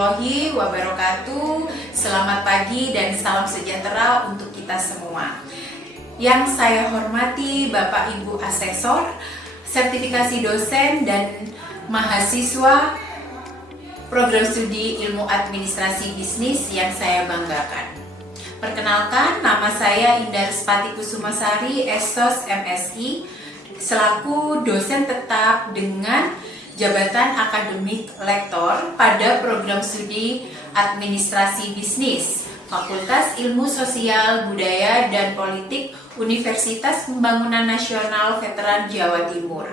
warahmatullahi wabarakatuh. Selamat pagi dan salam sejahtera untuk kita semua. Yang saya hormati Bapak Ibu Asesor, sertifikasi dosen dan mahasiswa program studi ilmu administrasi bisnis yang saya banggakan. Perkenalkan, nama saya Indaruspati Kusumasari, Esos MSI, selaku dosen tetap dengan jabatan akademik lektor pada program studi administrasi bisnis Fakultas Ilmu Sosial, Budaya, dan Politik Universitas Pembangunan Nasional Veteran Jawa Timur.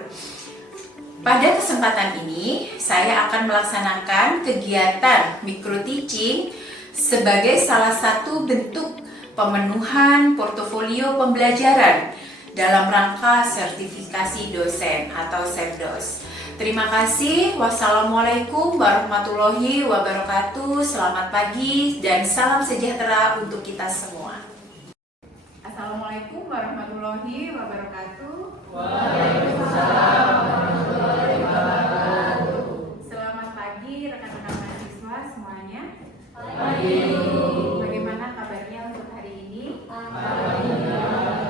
Pada kesempatan ini, saya akan melaksanakan kegiatan micro teaching sebagai salah satu bentuk pemenuhan portofolio pembelajaran dalam rangka sertifikasi dosen atau SEPDOS. Terima kasih. Wassalamualaikum warahmatullahi wabarakatuh. Selamat pagi dan salam sejahtera untuk kita semua. Assalamualaikum warahmatullahi wabarakatuh. Waalaikumsalam warahmatullahi wabarakatuh. Selamat pagi rekan-rekan mahasiswa semuanya. Pagi. Bagaimana kabarnya untuk hari ini? Alhamdulillah.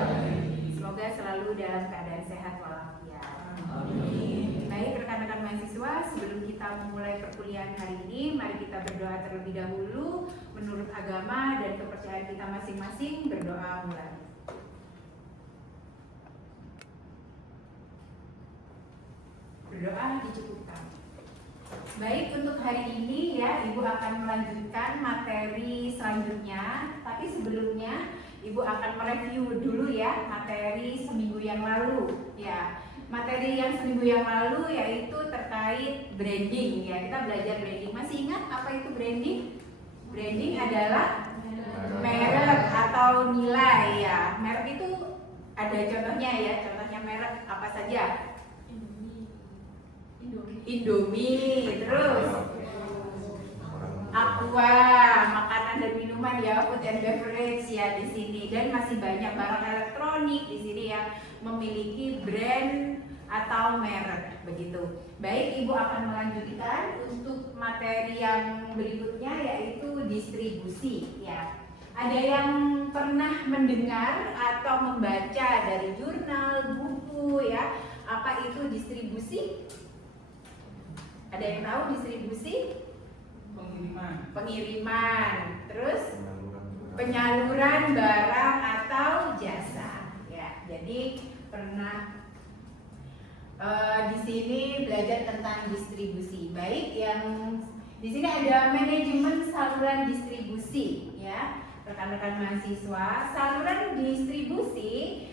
Semoga selalu dalam keadaan sehat walafiat. Amin. Baik rekan-rekan mahasiswa, sebelum kita memulai perkuliahan hari ini, mari kita berdoa terlebih dahulu menurut agama dan kepercayaan kita masing-masing. Berdoa mulai. Berdoa dicukupkan. Baik, untuk hari ini ya, Ibu akan melanjutkan materi selanjutnya. Tapi sebelumnya, Ibu akan mereview dulu ya materi seminggu yang lalu ya. Materi yang seminggu yang lalu yaitu terkait branding ya. Kita belajar branding. Masih ingat apa itu branding? Branding adalah merek atau nilai ya. Merek itu ada contohnya ya. Contohnya merek apa saja? Indomie, terus Aqua, makanan dan minuman ya, food and beverage ya di sini, dan masih banyak barang elektronik di sini yang memiliki brand atau merek begitu. Baik, Ibu akan melanjutkan untuk materi yang berikutnya yaitu distribusi ya. Ada yang pernah mendengar atau membaca dari jurnal, buku ya, apa itu distribusi? Ada yang tahu distribusi? Pengiriman, terus penyaluran barang atau jasa. Ya, jadi pernah di sini belajar tentang distribusi. Baik, yang di sini ada manajemen saluran distribusi, ya, rekan-rekan mahasiswa. Saluran distribusi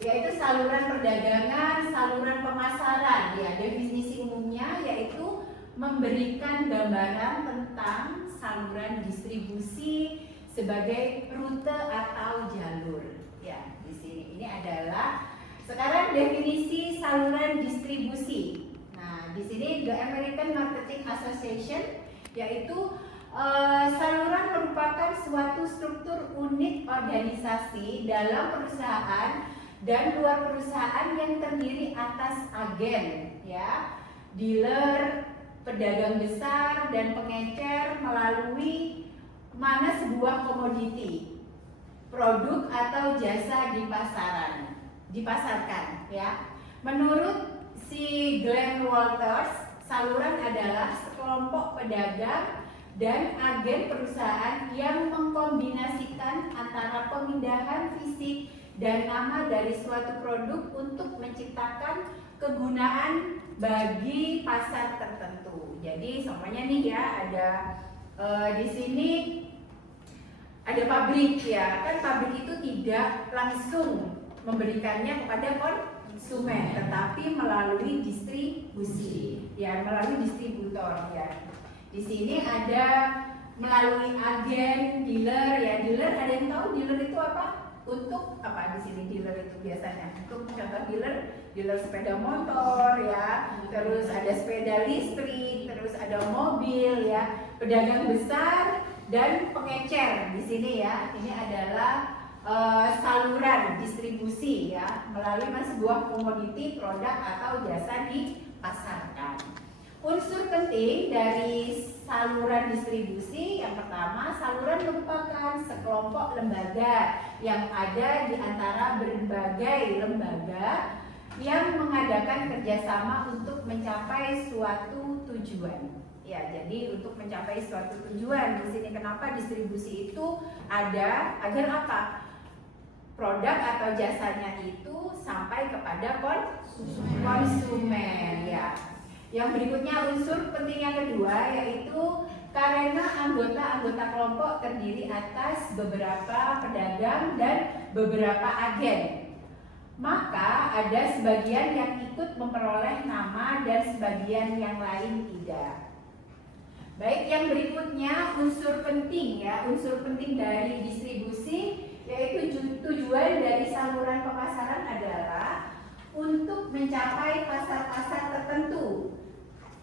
yaitu saluran perdagangan, saluran pemasaran. Ya, definisi umumnya yaitu memberikan gambaran tentang saluran distribusi sebagai rute atau jalur. Ya, di sini ini adalah sekarang definisi saluran distribusi. Nah, di sini The American Marketing Association yaitu saluran merupakan suatu struktur unit organisasi dalam perusahaan dan luar perusahaan yang terdiri atas agen, ya, dealer, pedagang besar dan pengecer melalui mana sebuah komoditi, produk atau jasa dipasarkan ya. Menurut si Glenn Walters, saluran adalah sekelompok pedagang dan agen perusahaan yang mengkombinasikan antara pemindahan fisik dan nama dari suatu produk untuk menciptakan kegunaan bagi pasar tertentu. Jadi semuanya nih ya, ada di sini ada pabrik ya, kan pabrik itu tidak langsung memberikannya kepada konsumen, tetapi melalui distribusi ya, melalui distributor ya. Di sini ada melalui agen, dealer ya. Dealer, ada yang tahu dealer itu apa? Untuk apa di sini dealer itu biasanya? Untuk contoh dealer sepeda motor ya, terus ada sepeda listrik, terus ada mobil ya, pedagang besar dan pengecer di sini ya. Ini adalah saluran distribusi ya, melalui sebuah komoditi, produk atau jasa dipasarkan. Unsur penting dari saluran distribusi yang pertama, saluran merupakan sekelompok lembaga yang ada di antara berbagai lembaga yang mengadakan kerjasama untuk mencapai suatu tujuan. Ya, jadi untuk mencapai suatu tujuan di sini kenapa distribusi itu ada agar apa? Produk atau jasanya itu sampai kepada konsumen ya. Yang berikutnya unsur penting yang kedua yaitu karena anggota-anggota kelompok terdiri atas beberapa pedagang dan beberapa agen. Maka ada sebagian yang ikut memperoleh nama dan sebagian yang lain tidak. Baik, yang berikutnya unsur penting ya, unsur penting dari distribusi yaitu tujuan dari saluran pemasaran adalah untuk mencapai pasar-pasar tertentu.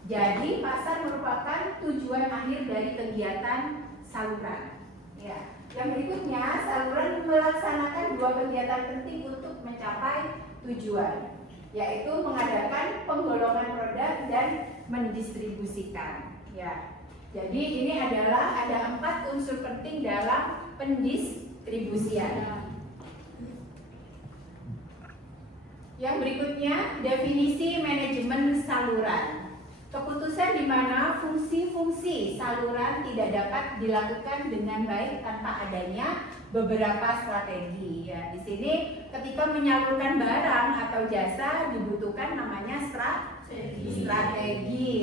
Jadi pasar merupakan tujuan akhir dari kegiatan saluran. Ya. Yang berikutnya, saluran melaksanakan dua kegiatan penting untuk mencapai tujuan, yaitu mengadakan penggolongan produk dan mendistribusikan. Ya. Jadi ini adalah ada 4 unsur penting dalam pendistribusian. Yang berikutnya, definisi manajemen saluran. Keputusan di mana fungsi-fungsi saluran tidak dapat dilakukan dengan baik tanpa adanya beberapa strategi. Ya, di sini ketika menyalurkan barang atau jasa dibutuhkan namanya strategi.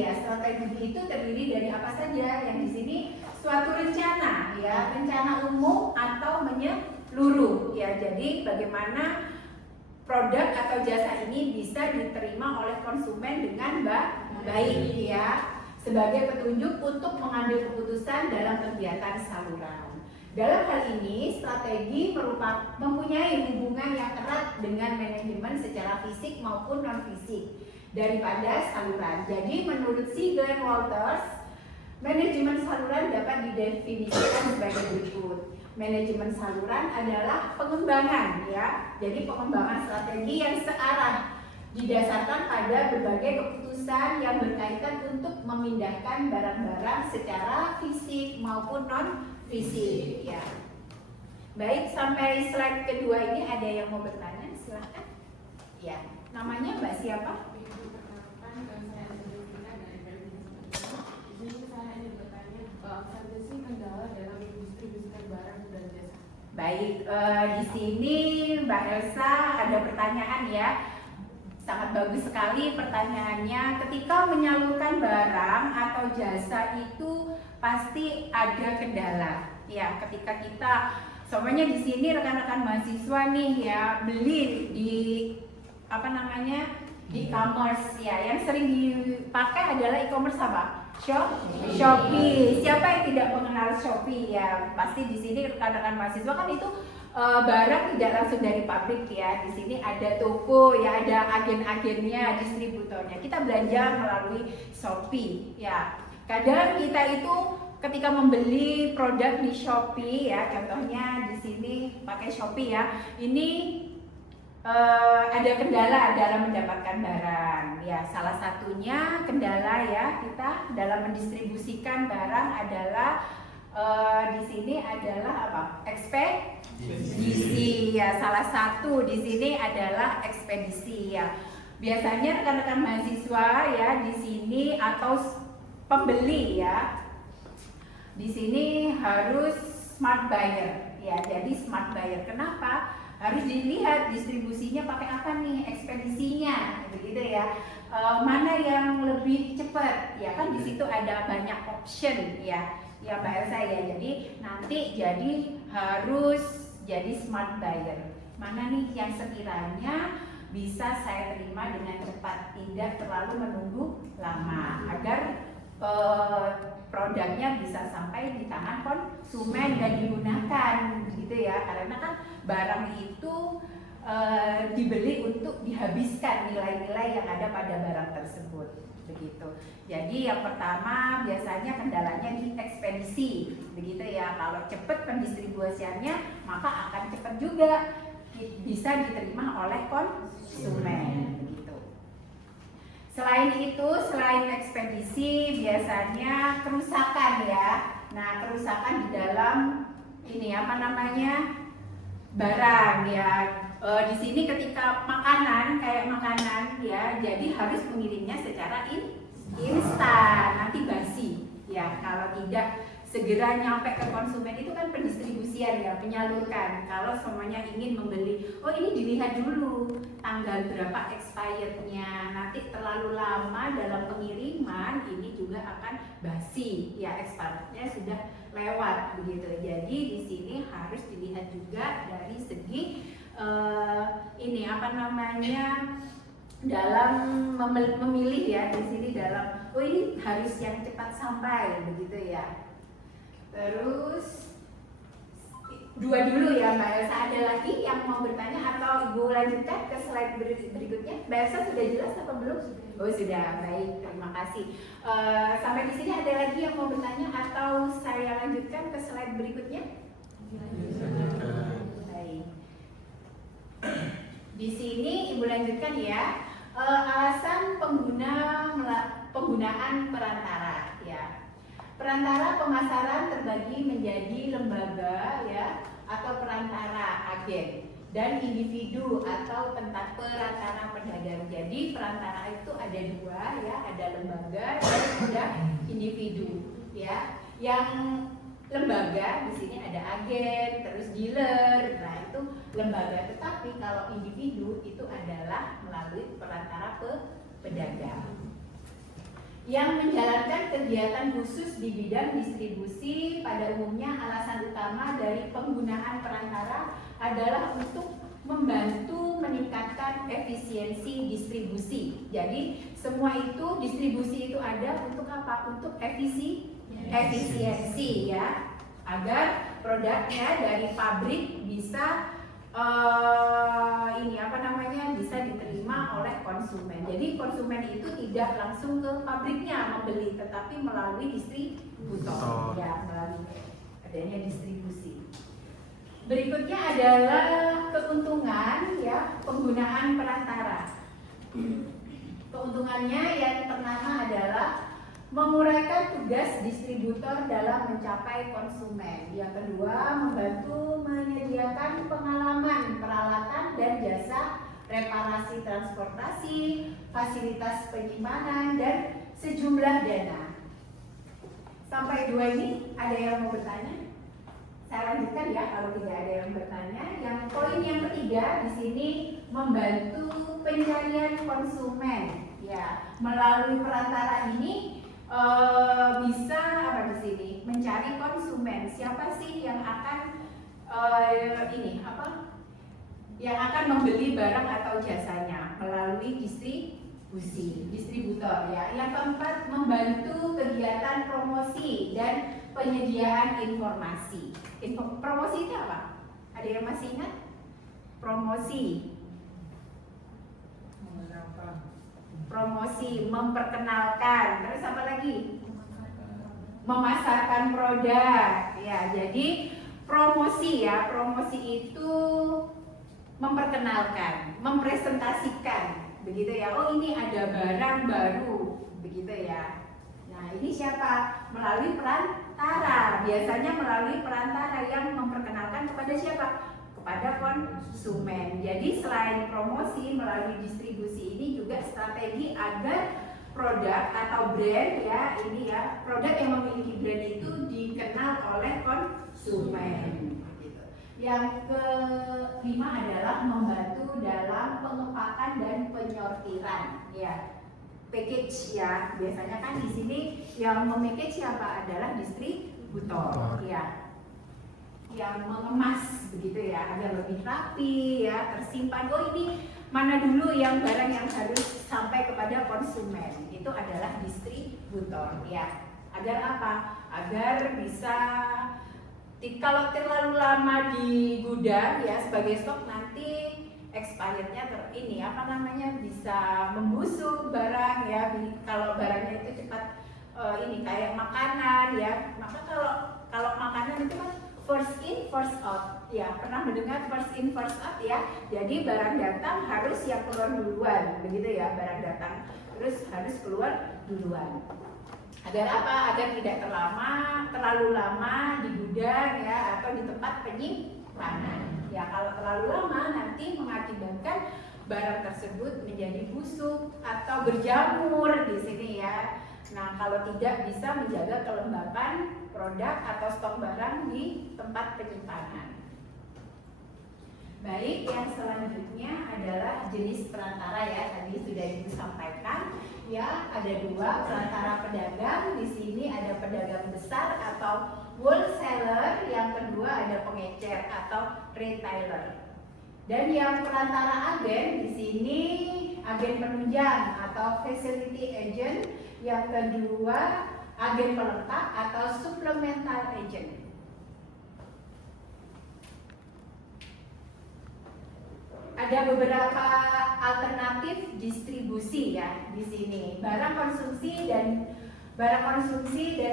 Ya, strategi itu terdiri dari apa saja? Yang di sini suatu rencana, ya, rencana umum atau menyeluruh. Ya, jadi bagaimana produk atau jasa ini bisa diterima oleh konsumen dengan baik ya, sebagai petunjuk untuk mengambil keputusan dalam kegiatan saluran. Dalam hal ini, strategi mempunyai hubungan yang erat dengan manajemen secara fisik maupun non-fisik daripada saluran. Jadi menurut si Glenn Walters, manajemen saluran dapat didefinisikan sebagai berikut. Manajemen saluran adalah pengembangan ya. Jadi pengembangan strategi yang searah didasarkan pada berbagai keputusan yang berkaitan untuk memindahkan barang-barang secara fisik maupun non fisik ya. Baik, sampai slide kedua ini ada yang mau bertanya, silahkan. Ya, namanya Mbak siapa? Baik, di sini Mbak Elsa ada pertanyaan ya. Sangat bagus sekali pertanyaannya. Ketika menyalurkan barang atau jasa itu pasti ada kendala. Ya, ketika kita semuanya di sini rekan-rekan mahasiswa nih ya beli di di e-commerce ya. Yang sering dipakai adalah e-commerce apa? Shopee. Siapa yang tidak mengenal Shopee ya? Pasti di sini rekan-rekan mahasiswa kan itu barang tidak langsung dari pabrik ya. Di sini ada toko ya, ada agen-agennya, distributornya. Kita belanja melalui Shopee ya. Kadang kita itu ketika membeli produk di Shopee ya, contohnya di sini pakai Shopee ya. Ini ada kendala dalam mendapatkan barang ya. Salah satunya kendala ya kita dalam mendistribusikan barang adalah di sini adalah apa? Ekspedisi ya. Salah satu di sini adalah ekspedisi ya. Biasanya rekan-rekan mahasiswa ya di sini atau pembeli ya. Di sini harus smart buyer ya. Jadi smart buyer kenapa? Harus dilihat distribusinya pakai apa nih, ekspedisinya begitu ya. Mana yang lebih cepat ya, kan di situ ada banyak option ya Mbak Elsa ya. Jadi nanti jadi harus jadi smart buyer, mana nih yang sekiranya bisa saya terima dengan cepat, tidak terlalu menunggu lama agar produknya bisa sampai di tangan konsumen dan digunakan gitu ya. Karena kan barang itu dibeli untuk dihabiskan nilai-nilai yang ada pada barang tersebut begitu. Jadi yang pertama biasanya kendalanya di ekspedisi begitu ya. Kalau cepat pendistribusiannya maka akan cepat juga bisa diterima oleh konsumen begitu. Selain itu, selain ekspedisi, biasanya kerusakan ya. Nah, kerusakan di dalam ini apa namanya barang ya. Di sini ketika makanan kayak makanan ya, jadi harus mengirimnya secara instan, nanti basi ya. Kalau tidak segera nyampe ke konsumen, itu kan pendistribusian ya, penyalurkan. Kalau semuanya ingin membeli, oh ini dilihat dulu tanggal berapa expirednya, nanti terlalu lama dalam pengiriman ini juga akan basi ya, expirednya sudah lewat begitu. Jadi di sini harus dilihat juga dari segi ini apa namanya dalam memilih ya, di sini dalam oh ini harus yang cepat sampai begitu ya. Terus dua dulu ya Mbak Elsa, ada lagi yang mau bertanya atau Ibu lanjutkan ke slide berikutnya? Mbak Elsa sudah jelas apa belum? Oh sudah, baik, terima kasih. Sampai di sini ada lagi yang mau bertanya atau saya lanjutkan ke slide berikutnya? Baik. Di sini Ibu lanjutkan ya, alasan penggunaan perantara ya. Perantara pemasaran terbagi menjadi lembaga ya atau perantara agen dan individu atau perantara pedagang. Jadi perantara itu ada dua ya, ada lembaga dan ada individu ya. Yang lembaga di sini ada agen, terus dealer. Nah, itu lembaga. Tetapi kalau individu itu adalah melalui perantara pedagang. Yang menjalankan kegiatan khusus di bidang distribusi, pada umumnya alasan utama dari penggunaan perantara adalah untuk membantu meningkatkan efisiensi distribusi. Jadi semua itu distribusi itu ada untuk apa? Untuk efisiensi ya, agar produknya dari pabrik bisa ini apa namanya bisa diterima oleh konsumen. Jadi konsumen itu tidak langsung ke pabriknya membeli, tetapi melalui distributor ya, melalui adanya distribusi. Berikutnya adalah keuntungan ya penggunaan perantara. Keuntungannya yang pertama adalah menguraikan tugas distributor dalam mencapai konsumen. Yang kedua, membantu menyediakan pengalaman, peralatan dan jasa reparasi transportasi, fasilitas penyimpanan dan sejumlah dana. Sampai dua ini ada yang mau bertanya? Saya lanjutkan ya kalau tidak ada yang bertanya. Yang poin yang ketiga di sini membantu pencarian konsumen ya. Melalui perantara ini bisa apa di sini mencari konsumen, siapa sih yang akan yang akan membeli barang atau jasanya melalui distributor ya. Yang keempat, membantu kegiatan promosi dan penyediaan informasi. Promosi itu apa? Ada yang masih ingat? Promosi, memperkenalkan, terus apa lagi? Memasarkan produk ya. Jadi promosi ya, promosi itu memperkenalkan, mempresentasikan begitu ya. Oh ini ada barang baru begitu ya. Nah ini siapa? Melalui perantara, biasanya melalui perantara yang memperkenalkan kepada siapa? Kepada konsumen. Jadi selain promosi melalui distribusi ini juga strategi agar produk atau brand ya, ini ya, produk yang memiliki brand itu dikenal oleh konsumen. Yang kelima adalah membantu dalam pengepakan dan penyortiran ya, package ya. Biasanya kan di sini yang memackage siapa? Adalah distributor ya, yang mengemas begitu ya, agar lebih rapi ya, tersimpan. Oh ini mana dulu yang barang yang harus sampai kepada konsumen, itu adalah distributor ya. Agar apa? Agar bisa kalau terlalu lama di gudang ya sebagai stok, nanti expirednya ini apa namanya bisa membusuk barang ya. Kalau barangnya itu cepat ini kayak makanan ya, maka kalau makanan itu kan first in first out ya, pernah mendengar first in first out ya. Jadi barang datang harus yang keluar duluan begitu ya, barang datang terus harus keluar duluan. Agar apa? Agar tidak terlalu lama di gudang ya atau di tempat penyimpanan. Ya kalau terlalu lama nanti mengakibatkan barang tersebut menjadi busuk atau berjamur di sini ya. Nah kalau tidak bisa menjaga kelembapan produk atau stok barang di tempat penyimpanan. Baik, yang selanjutnya adalah jenis perantara ya. Tadi sudah Ibu sampaikan ya, ada dua perantara pedagang. Di sini ada pedagang besar atau wholesaler, yang kedua ada pengecer atau retailer. Dan yang perantara agen di sini agen penunjang atau facility agent, yang kedua agen pelengkap atau supplemental agent. Ada beberapa alternatif distribusi ya di sini. Barang konsumsi dan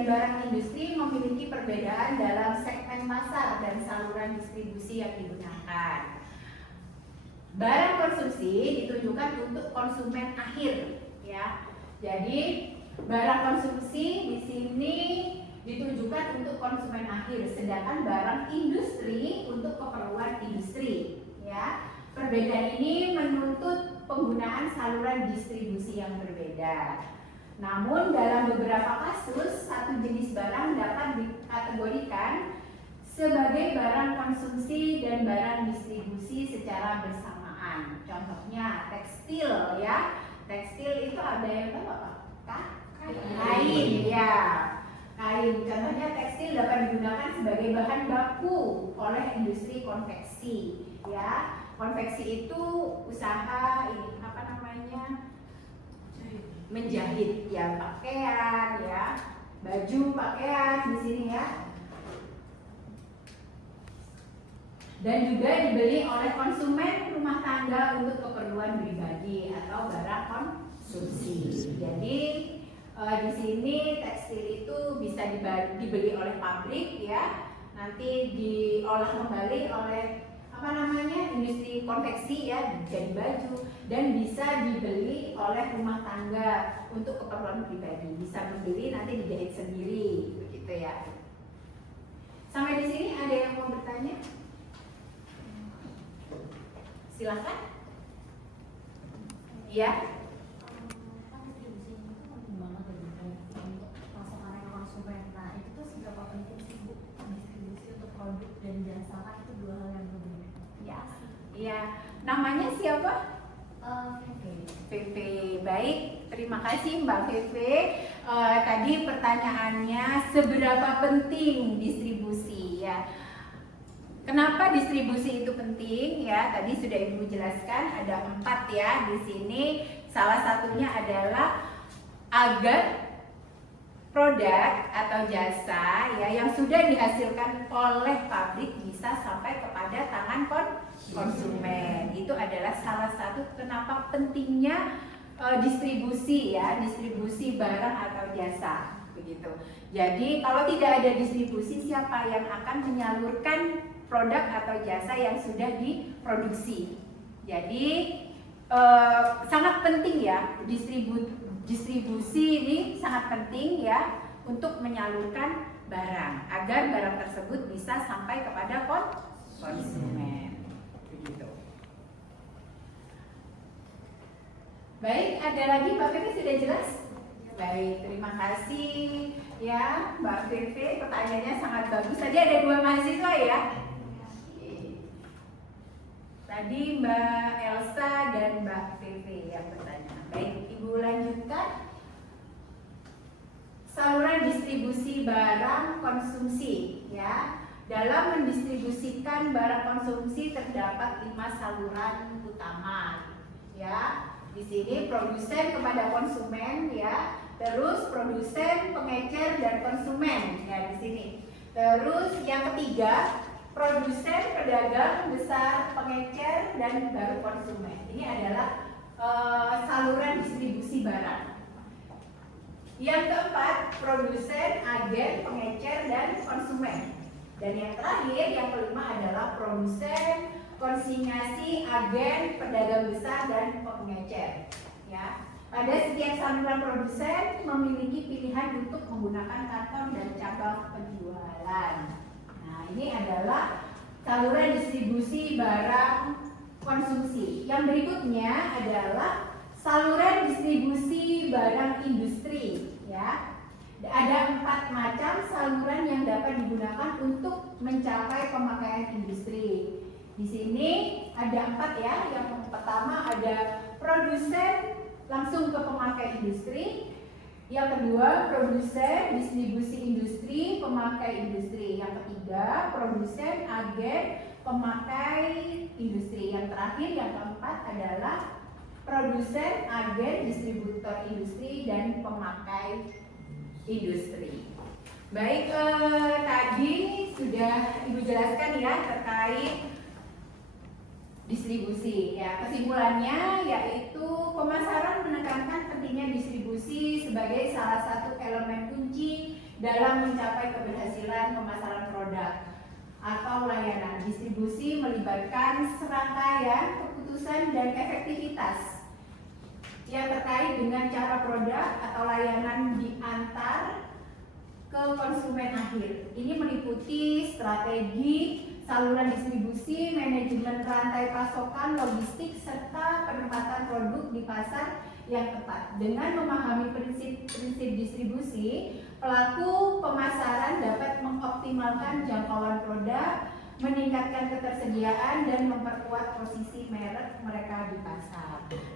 barang industri memiliki perbedaan dalam segmen pasar dan saluran distribusi yang digunakan. Barang konsumsi ditujukan untuk konsumen akhir ya. Jadi barang konsumsi di sini ditujukan untuk konsumen akhir, sedangkan barang industri untuk keperluan industri ya. Perbedaan ini menuntut penggunaan saluran distribusi yang berbeda. Namun dalam beberapa kasus, satu jenis barang dapat dikategorikan sebagai barang konsumsi dan barang distribusi secara bersamaan. Contohnya tekstil ya. Tekstil itu ada yang tahu apa? Kain ya. Kain. Contohnya tekstil dapat digunakan sebagai bahan baku oleh industri konveksi ya. Konveksi itu usaha ini apa namanya? Menjahit ya, pakaian ya, baju pakaian di sini ya. Dan juga dibeli oleh konsumen rumah tangga untuk keperluan pribadi atau barang konsumsi. Jadi di sini tekstil itu bisa dibeli oleh pabrik ya, nanti diolah kembali oleh industri konveksi ya, jadi baju, dan bisa dibeli oleh rumah tangga untuk keperluan pribadi. Bisa berdiri nanti dijahit sendiri, begitu ya. Sampai di sini ada yang mau bertanya? Silakan. Iya. Kan distribusi itu penting banget ya untuk pasokan konsumen. Nah itu tuh seberapa penting sih Bu distribusi untuk produk dan jasa, kan itu dua hal yang berbeda. Iya, namanya siapa? VV. Baik, terima kasih Mbak VV. Tadi pertanyaannya seberapa penting distribusi ya? Kenapa distribusi itu penting ya? Tadi sudah Ibu jelaskan ada 4 ya di sini. Salah satunya adalah agar produk atau jasa ya yang sudah dihasilkan oleh pabrik bisa sampai kepada tangan konsumen. Itu adalah salah satu kenapa pentingnya distribusi ya, distribusi barang atau jasa begitu. Jadi kalau tidak ada distribusi, siapa yang akan menyalurkan produk atau jasa yang sudah diproduksi? Jadi sangat penting ya, distribusi ini sangat penting ya untuk menyalurkan barang agar barang tersebut bisa sampai kepada konsumen. Begitu. Baik, ada lagi Mbak Vivi sudah jelas? Baik, terima kasih ya Mbak Vivi, pertanyaannya sangat bagus. Tadi ada 2 mahasiswa ya. Tadi Mbak Elsa dan Mbak Vivi yang bertanya. Baik, Ibu lanjutkan. Saluran distribusi barang konsumsi ya. Dalam mendistribusikan barang konsumsi terdapat 5 saluran utama ya. Di sini produsen kepada konsumen ya. Terus produsen, pengecer dan konsumen ya di sini. Terus yang ketiga produsen, pedagang besar, pengecer dan baru konsumen. Ini adalah saluran distribusi barang. Yang keempat, produsen, agen, pengecer dan konsumen. Dan yang terakhir, yang kelima adalah produsen, konsinyasi, agen, pedagang besar dan pengecer. Ya, Pada setiap saluran produsen memiliki pilihan untuk menggunakan kantor dan cabang penjualan. Nah, ini adalah saluran distribusi barang konsumsi. Yang berikutnya adalah saluran distribusi barang industri, ya. Ada 4 macam saluran yang dapat digunakan untuk mencapai pemakaian industri. Di sini ada 4 ya. Yang pertama ada produsen langsung ke pemakai industri. Yang kedua, produsen distribusi industri, pemakai industri. Yang ketiga, produsen agen pemakai industri. Yang terakhir, yang keempat adalah produsen agen distributor industri dan pemakai industri. Baik, tadi sudah Ibu jelaskan ya terkait distribusi. Ya, kesimpulannya yaitu pemasaran menekankan pentingnya distribusi sebagai salah satu elemen kunci dalam mencapai keberhasilan pemasaran produk atau layanan. Distribusi melibatkan serangkaian keputusan dan efektivitas yang terkait dengan cara produk atau layanan diantar ke konsumen akhir. Ini meliputi strategi saluran distribusi, manajemen rantai pasokan, logistik, serta penempatan produk di pasar yang tepat. Dengan memahami prinsip-prinsip distribusi, pelaku pemasaran dapat mengoptimalkan jangkauan produk, meningkatkan ketersediaan, dan memperkuat posisi merek mereka di pasar.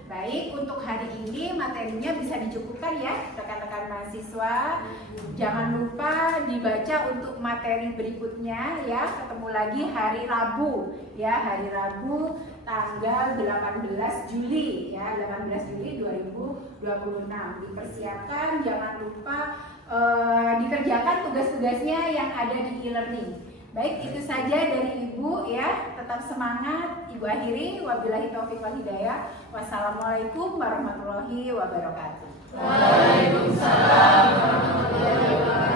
Baik, untuk hari ini materinya bisa dicukupkan ya rekan-rekan mahasiswa. Jangan lupa dibaca untuk materi berikutnya ya. Ketemu lagi hari Rabu ya, hari Rabu tanggal 18 Juli ya, 18 Juli 2026. Dipersiapkan, jangan lupa dikerjakan tugas-tugasnya yang ada di e-learning. Baik, itu saja dari Ibu ya. Tetap semangat. Ibu akhiri, wabillahi taufiq wal hidayah. Wassalamualaikum warahmatullahi wabarakatuh. Waalaikumsalam warahmatullahi wabarakatuh.